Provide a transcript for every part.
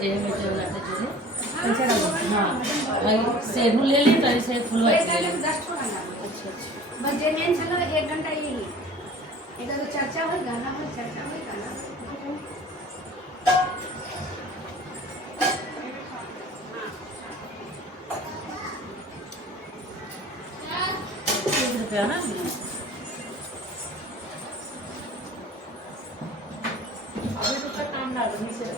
से मीठे बनाते जो है हाँ सेब ले ली तो ऐसे फुलवा के ले ली। बस जे मेन चलो 1 घंटा यही एका तो चर्चा होई गाना हो चर्चा होई गाना ₹30 ना अभी तो काम डाल नीचे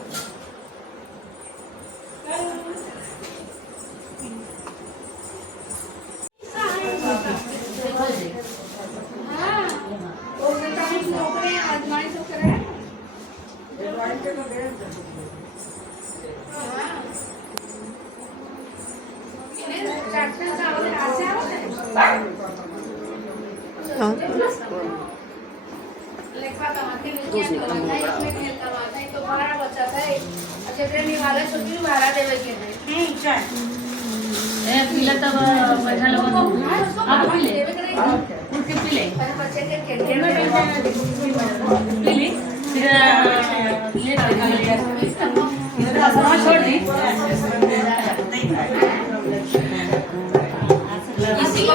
पीला तब पैसा लगा आप पी ले उठ के पी ले पी ले फिर ले छोड़ दी इसी को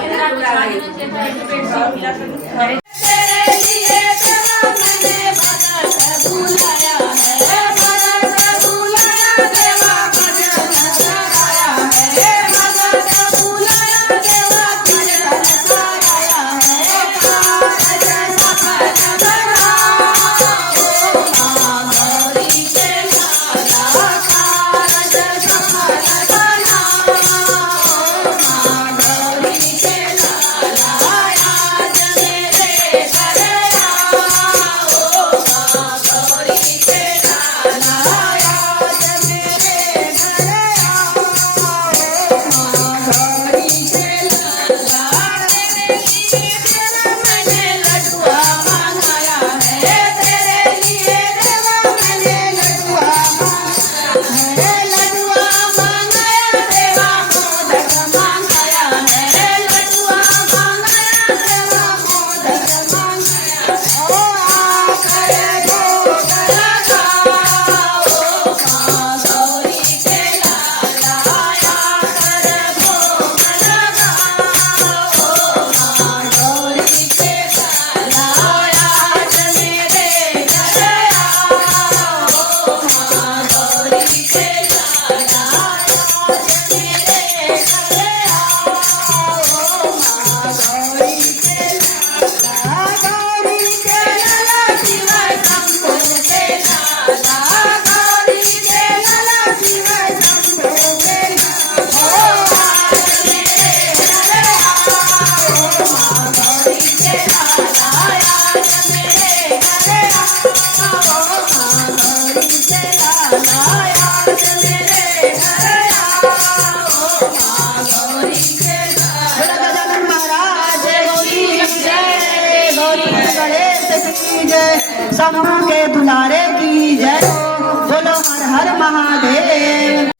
शंभू के दुलारे की जय बोलो हर हर महादेव।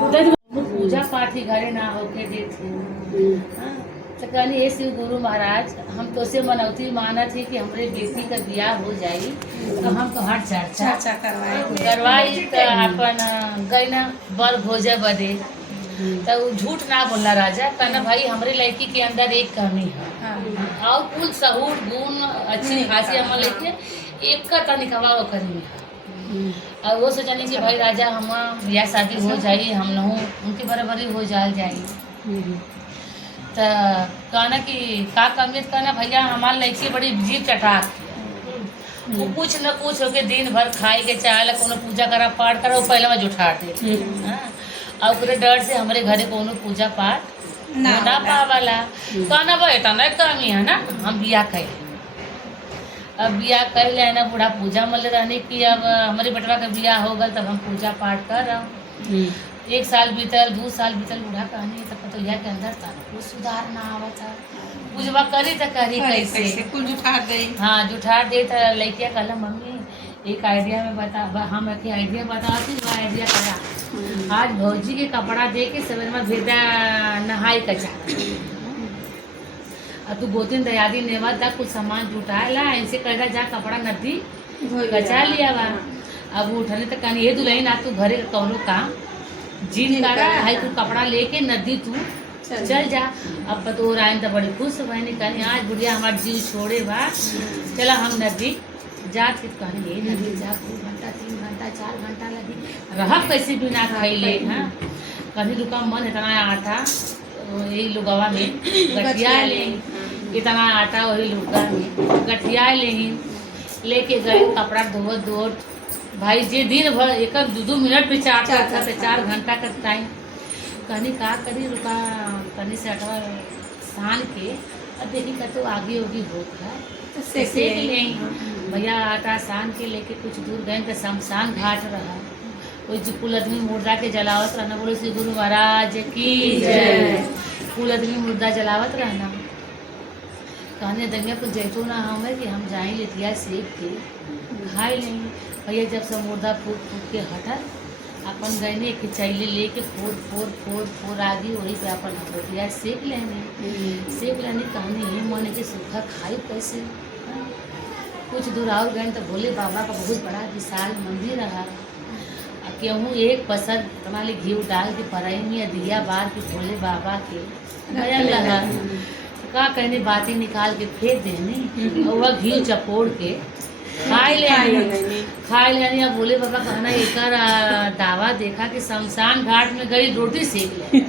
पूजा पाठ ही घरे ना होके देते। हाँ, तो कहनी ये शिव गुरु महाराज हम तो से मनौती माना थी कि हमारे बेटी का ब्याह हो जाई तो हम तो हर चर्चा करवाई तो अपन गई ना बर भोजे बदे। तो वो झूठ ना बोलना राजा, कहना भाई हमारे लड़की के अंदर एक कमी है और कुल सहूर गुण अच्छी खासी हमारे लेके एक का तनिकवा वो करी है। और वो सोचनी कि भाई राजा हम ब्याह शादी हो जाई हम नहू उनकी बराबरी हो जाई। तो कहना कि का कमियत कहना भैया हमारे लड़की बड़ी जीव चटाक वो कुछ न कुछ होके दिन भर खाए के चाहे कोनो पूजा करा पाठ करा वो पहले में जुठा दे। और पूरे डर से हमारे घरे कोनो पूजा पाठ ना पावाला। कहना भाई इतना कमी है ना हम बिया कह अब बिया कह ले ना बूढ़ा पूजा मल रहने की अब हमारे बटवा का बिया हो गल तब हम पूजा पाठ कर रहा। 1 साल बीतल 2 साल बीतल बूढ़ा कहनी तब तो यह के अंदर था वो सुधार ना आवत था पूजवा करी तो करी कैसे कुल जुठार दे। हाँ जुठार दे तो लड़किया कहला मम्मी एक आइडिया में बता हम एक आइडिया बताती वो आइडिया करा आज भौजी के कपड़ा दे के सवेर में भेजा नहाई कचा अब तू गोतिन दयादी नेवा दा कुछ सामान जुटाएला ऐसे कहला जा कपड़ा नदी कचा लिया बा। अब उठने तो कहनी ये दुल्हन आज तू घरे कौनो काम जिन करा है तू कपड़ा लेके नदी तू चल जा। अब तो रायन तो बड़ी खुश बहनी कहनी आज बुढ़िया हमारे जीव छोड़े बा चला हम नदी जात कहनी ये नदी जा 2 घंटा 3 घंटा 4 घंटा लगी रह कैसे बिना खैले। हाँ कभी रुका मन इतना आटा यही लुगवा में गठिया ले इतना आटा वही लुगा में गठिया ले लेके गए कपड़ा धोवत भाई जे दिन भर 1-2 मिनट पे 4 घंटा का टाइम कहनी का करी रुका कहनी से अटवा सान के अब देखी का तो आगे होगी होगा तो सेक लें भैया आटा सान के लेके कुछ दूर गए तो शमशान घाट रहा कोई जो कुल आदमी मुर्दा के जलावत रहना बोले श्री गुरु महाराज की जय। कुल आदमी मुर्दा जलावत रहना कहने दंगे कुछ जैतून ना हमें कि हम जाए लेतिया सेक के खाए लेंगे। भैया जब सब मुर्दा फूट के हटल अपन गए कि चैले लेके फोड़ आगे वही पे अपन रोटिया सेक लेने कहने मन के सूखा खाई कैसे। कुछ दूर और गए तो भोले बाबा का बहुत बड़ा विशाल मंदिर रहा केहूँ एक पसर तुम्हारे घी डाल के पराई में दिया बार के भोले बाबा के गया लगा का कहने बातें निकाल के फेंक देनी और वह घी चपोड़ के खाए लेनी। अब भोले बाबा कहना एक दावा देखा कि शमशान घाट में गई रोटी सेक ले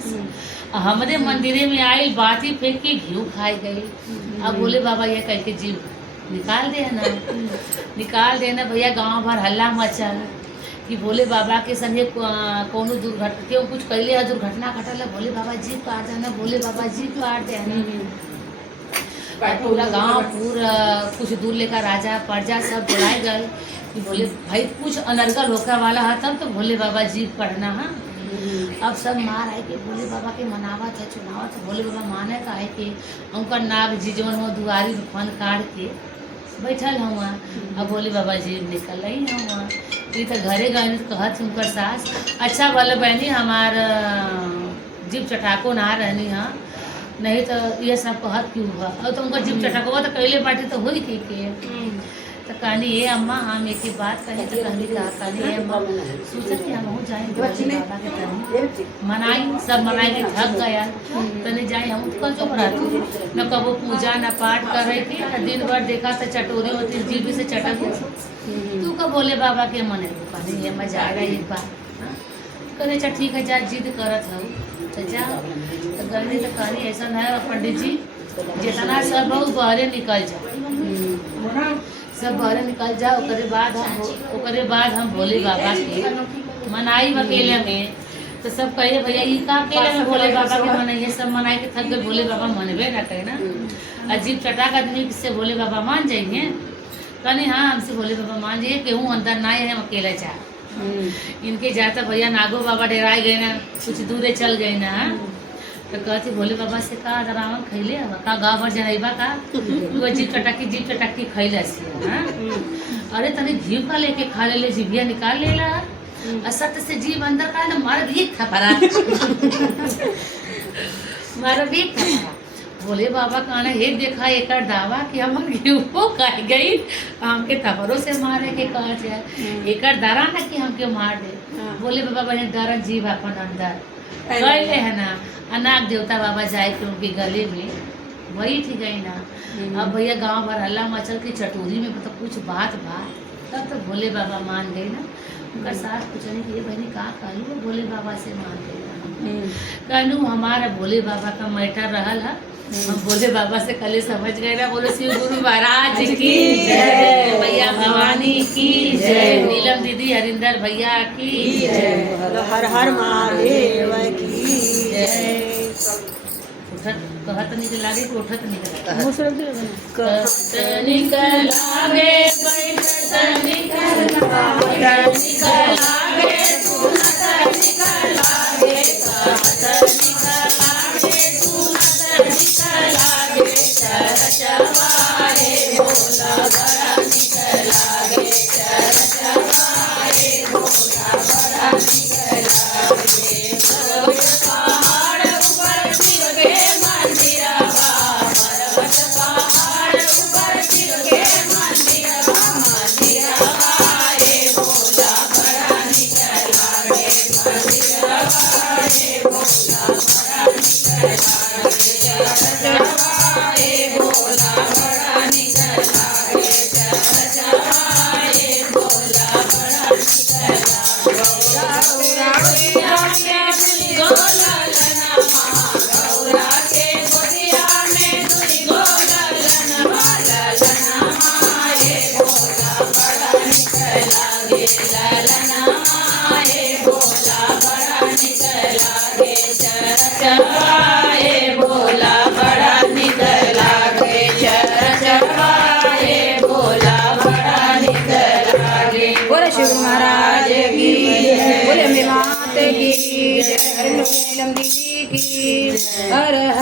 हमारे मंदिरे में आई बाती फेंक के घी खाई गई। अब भोले बाबा ये कह के जीव निकाल देना भैया गांव भर हल्ला मचल कि भोले बाबा के संगे कोनो दुर्घटना क्यों कुछ कैले है दुर्घटना घटल भोले बाबा जीव काट देना भोले बाबा जीव काट देना। पूरा गांव पूरा कुछ दूर लेकर राजा प्रजा सब बुलाए गए कि भोले भाई कुछ अनर्गल होकर वाला है तब तो भोले बाबा जीव पढ़ना है। अब सब मार आए कि भोले बाबा के मनावत है चुनावत है भोले बाबा माने का है कि उनका नाग जी जवन हो दुआरी फन काट के बैठल हुआ। अब भोले बाबा जीव निकल रही हुआ ये तो घरे गए कहत उनकर सास अच्छा भले बहनी हमार जीव चटाको ना रहनी हाँ नहीं तो ये सब कहत क्यों हुआ और तो उनका जीव चटकवा तो कैले बाटी तो हुई थी के तो कहनी ये अम्मा हम एक ही बात कही तो कहनी कहा कहनी ये अम्मा सोचत कि हम जाएंगे बाबा के तनी मनाई सब मनाई के थक गया तनी जाए हम कल जो बनाती न कबो पूजा न पाठ करे थी दिन भर देखा तो चटोरी होती जीभ से चटक तू का भोले बाबा के मने कहनी ये मजा आ गई एक बार कहने अच्छा ठीक है जा जिद करत हूँ तो जा तो गए तो कहनी ऐसा है पंडित जी जितना सब बहरे निकल जाओ सब बहरे निकल जाओ ओकरे बाद हम भोले बाबा के मनाई अकेले में तो सब कहे भैया ये का अकेले में भोले बाबा के मनाइए सब मनाई के थक गए भोले बाबा मनबे ना कहे ना अजीब चटाक आदमी से भोले बाबा मान जाएंगे कहनी हाँ हमसे भोले बाबा मान जाइए केहूँ अंदर ना है हम अकेले जा इनके जाता भैया नागो बाबा डेराए गए ना कुछ दूरे चल गए ना तो कहती भोले बाबा से का रावण खैले का गाँव भर जनेबा का जीप चटाकी खैले हाँ अरे तनी घी का लेके खा ले जिभिया निकाल लेला और सट से जीव अंदर का ना मार भी था परा मार भी था परा बोले बाबा कहना हे देखा एक दावा कि हमर गेहूं कह गई हमके थपरों से मारे के कहा जाए एक दारा ना कि हमके मार दे बोले बाबा बने दारा जीव अपन अंदर कहले है ना अनाग देवता बाबा जाए के उनके गले में वही थी गई ना। अब भैया गांव भर हल्ला मचल की चटोरी में मतलब कुछ बात तब तो भोले बाबा मान गई ना। उनका सास पूछने की बहनी का कहलू भोले बाबा से मान गई कहलू हमारा भोले बाबा का मैटर रहल है हम भोले बाबा से कल समझ गए ना। बोलो शिव गुरु महाराज की जय भैया भवानी की जय नीलम दीदी हरिंदर भैया की जय हर हर महादेव की जय। कहत निकल लागे कि उठत निकल कहत निकल लागे बैठत निकल लागे निकल लागे सुनत निकल लागे कहत निकल लागे सुनत निकल लागे चरचवाए भोला बड़ा निकल लागे चरचवाए भोला बड़ा निकल लागे पहाड़ ऊपर शिव के मंदिरवा पर्वत पहाड़ ऊपर शिव के मंदिरवा रे भोला बड़ा निकल लागे मंदिरवा रे भोला बड़ा निकल लागे चरचवा रे भोला बड़ा निकल लागे चरचवा रे भोला बड़ा निकल लागे गौरा गौरा के गोदिया में दुई गोला लनमा ललनमा रे भोला बड़ा निकल लागे ललनमा रे भोला बड़ा निकल लागे चरचवा रे भोला बड़ा निकल लागे चरचवा रे भोला बड़ा निकल लागे। बोले शिव महाराज की जय बोले अम्बे माते की जय नीलम दीदी की हर हर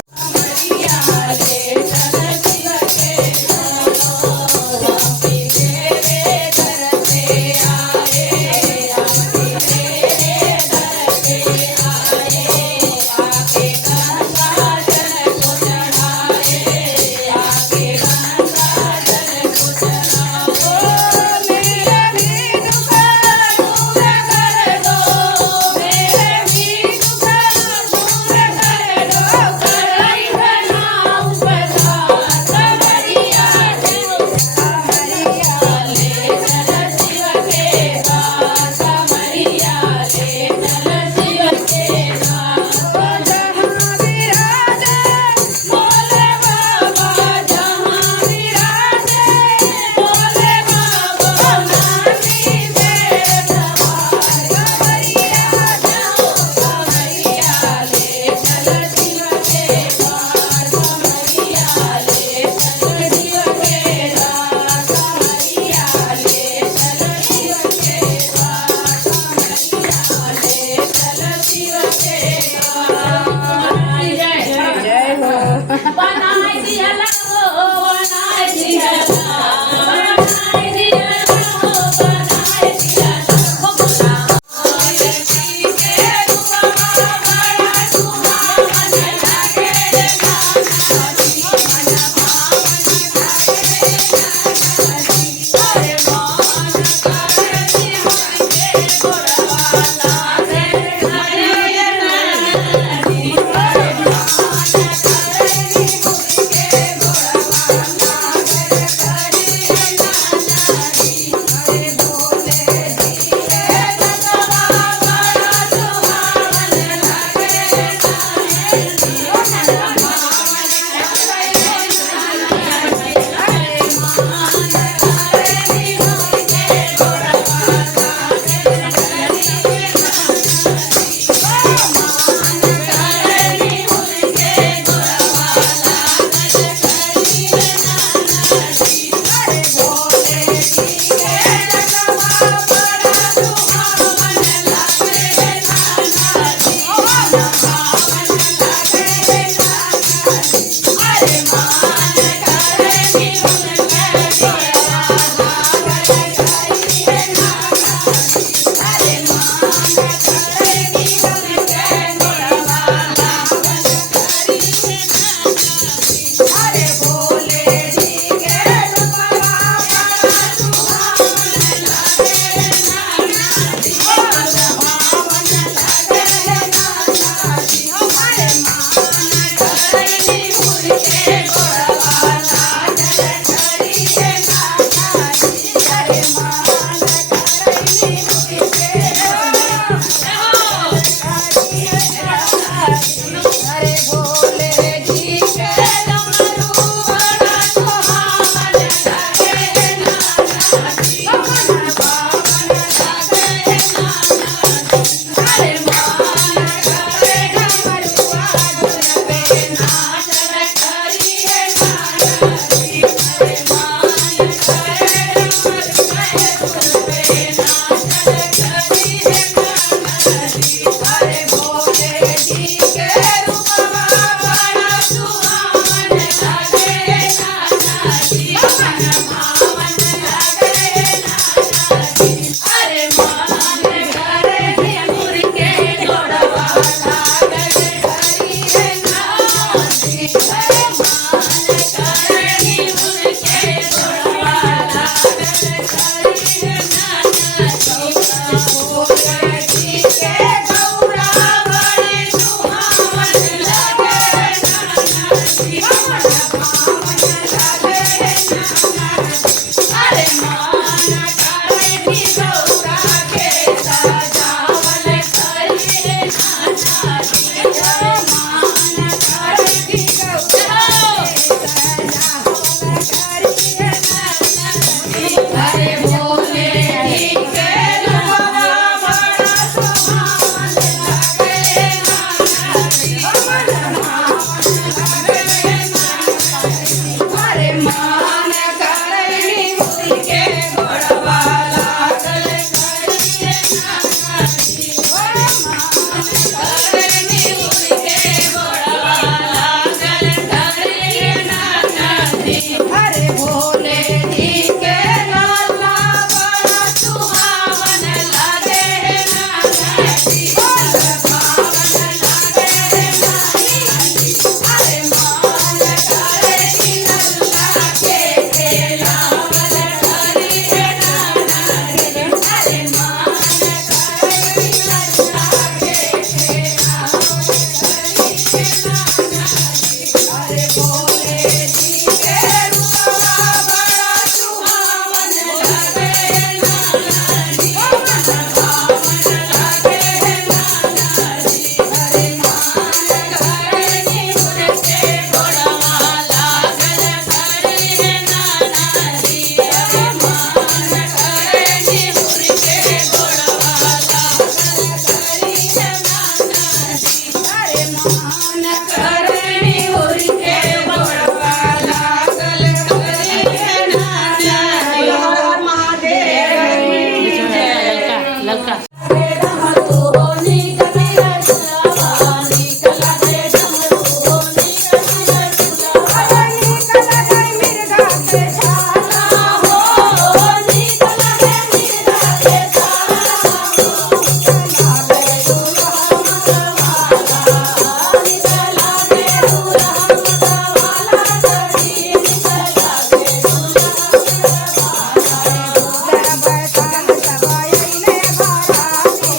बैठल सबाई ने घरा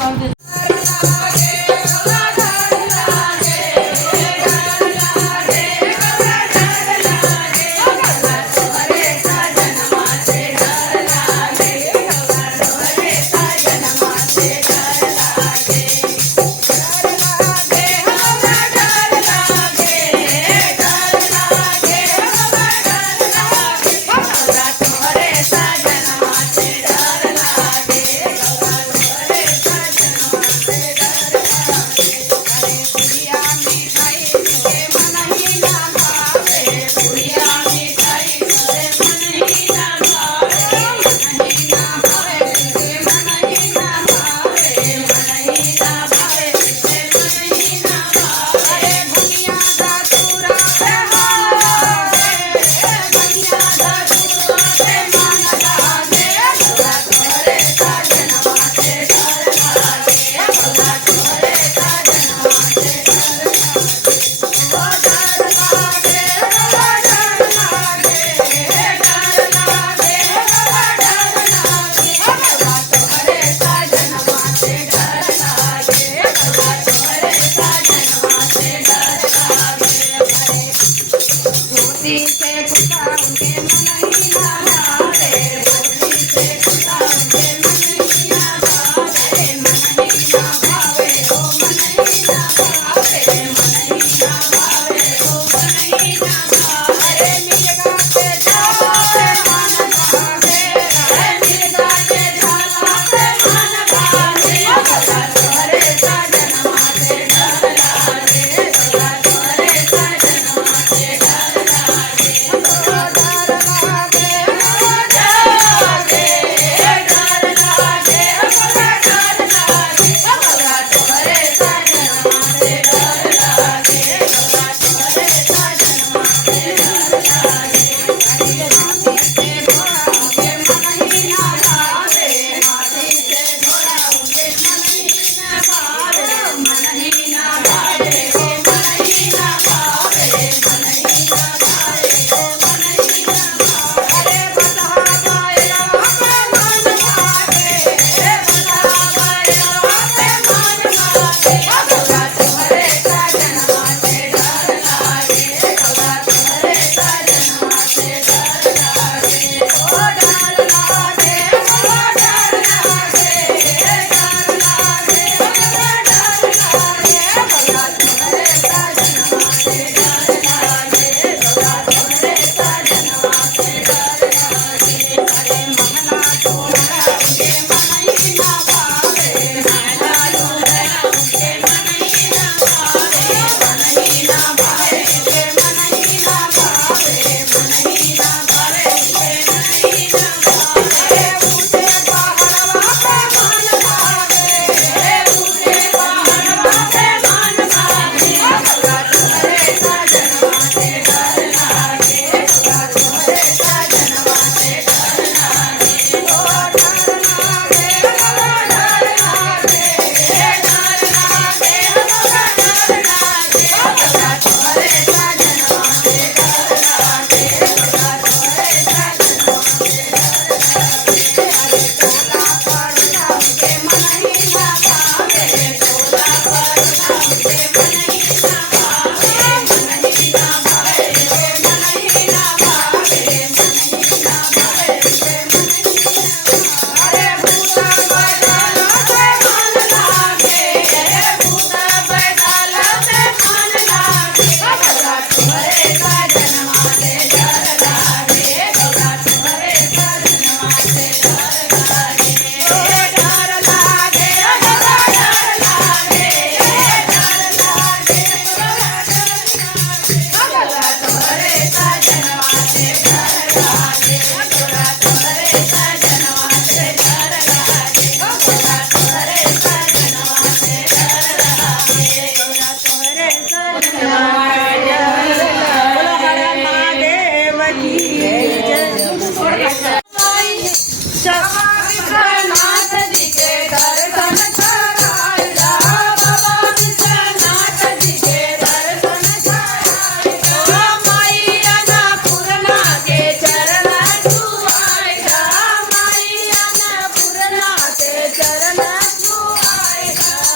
और दे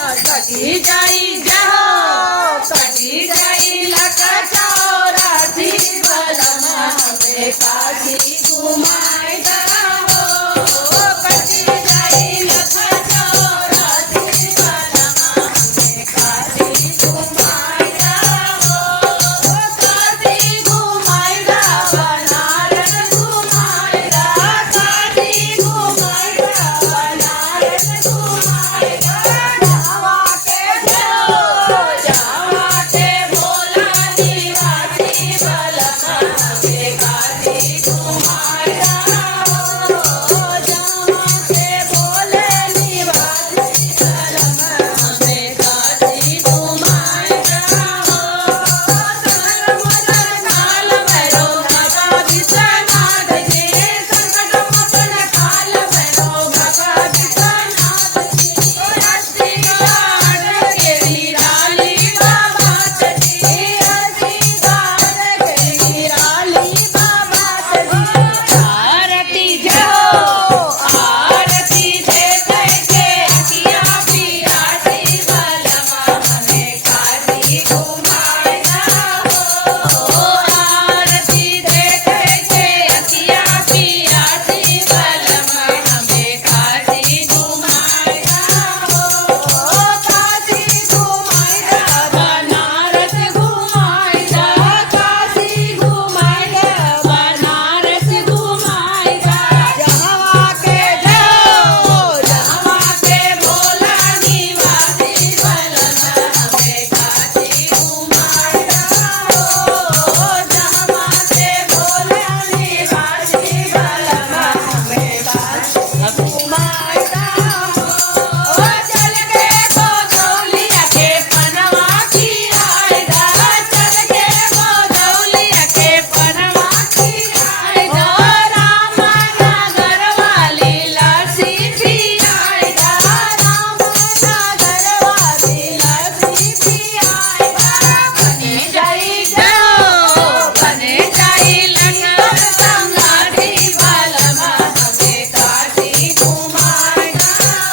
कटी जाई जय हो कटी जाई लखा चौरासी बलमा पे काशी घुमाई हो कटी जाई लखा चौरासी बलमा पे काशी घुमाई हो काशी घुमाई बनारस घुमाई काशी घुमाई बनारस घुमाई जावा के भोला निवासी बलमा पे काशी घुमाई हो जावा के भोले निवासी बलमा पे काशी घुमाई हो काल भैरो बाबा विश्वनाथ जी संकट मोचन काल भैरो बाबा विश्वनाथ जी अस्सी घाट के निराली बाबा जी अस्सी घाट के निराली बाबा जी आरती जाओ आरती देखे के अखिया बिरासी बलमा हमें काशी घुमाई हो आरती देखे के अखिया बिरासी बलमा हमें काशी घुमाई हो काशी घुमाई बनारस घुमाई काशी घुमाई बनारस घुमाई जहाँ के जाओ जहाँ के भोला निवासी बलमा हमें काशी घुमाई हो जहाँ के भोला निवासी बलमा हमें काशी घुमाई हो चल के गोदौलिया के पनवा की आएगा चल के गोदौलिया के पनवा की आएगा रामनगर वाली लस्सी पी आएगा रामनगर वाली लस्सी पी आएगा बने जाई जाओ बने जाई लंगर संगाती बलमा हमें काशी घुमाएगा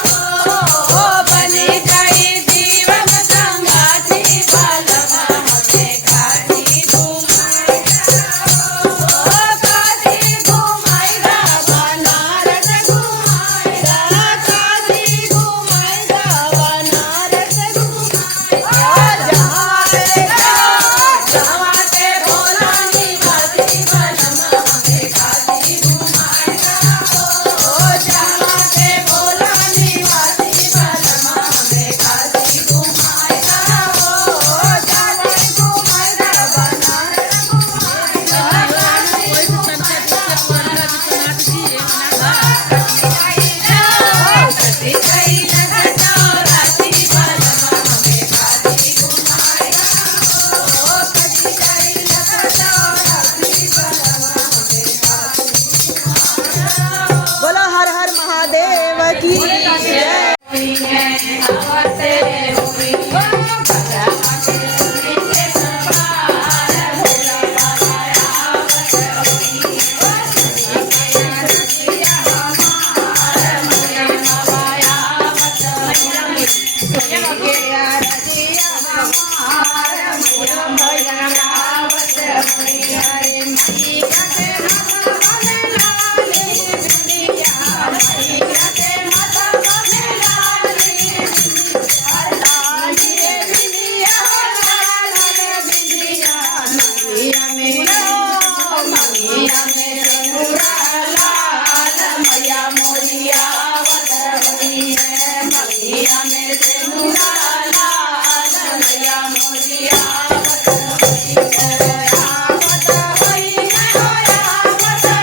हो बने जाई जीवन संगाती बलमा हमें काशी घुमाएगा हो काशी घुमाएगा बनारस घुमाएगा काशी घुमाएगा बनारस घुमाएगा जहाँ के भोला निवासी बलमा हमें काशी घुमाएगा हो जहाँ के भोला निवासी बलमा हमें काशी घुमाएगा हो जहाँ घुमाएगा बनारस कटी गई लखा चौरासी बलमा हमें काशी घुमाएगा हो कटी गई लखा चौरासी बलमा हमें काशी बोलो हर हर महादेव की जय। आवत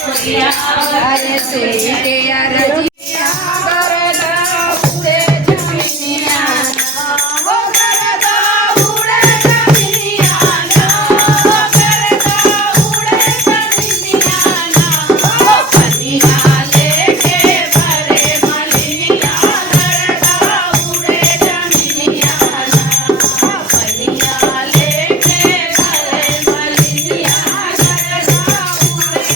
अरे से के अरजिया करदा उड़े जमीनिया हो करदा उड़े जमीनिया हो करदा उड़े जमीनिया हो पनिया लेके भरे मलिनिया करदा उड़े जमीनिया हो पनिया लेके भरे मलिनिया करदा उड़े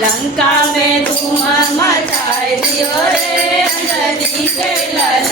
लंका में धूम मचाए दियो रे अंजनी के ललन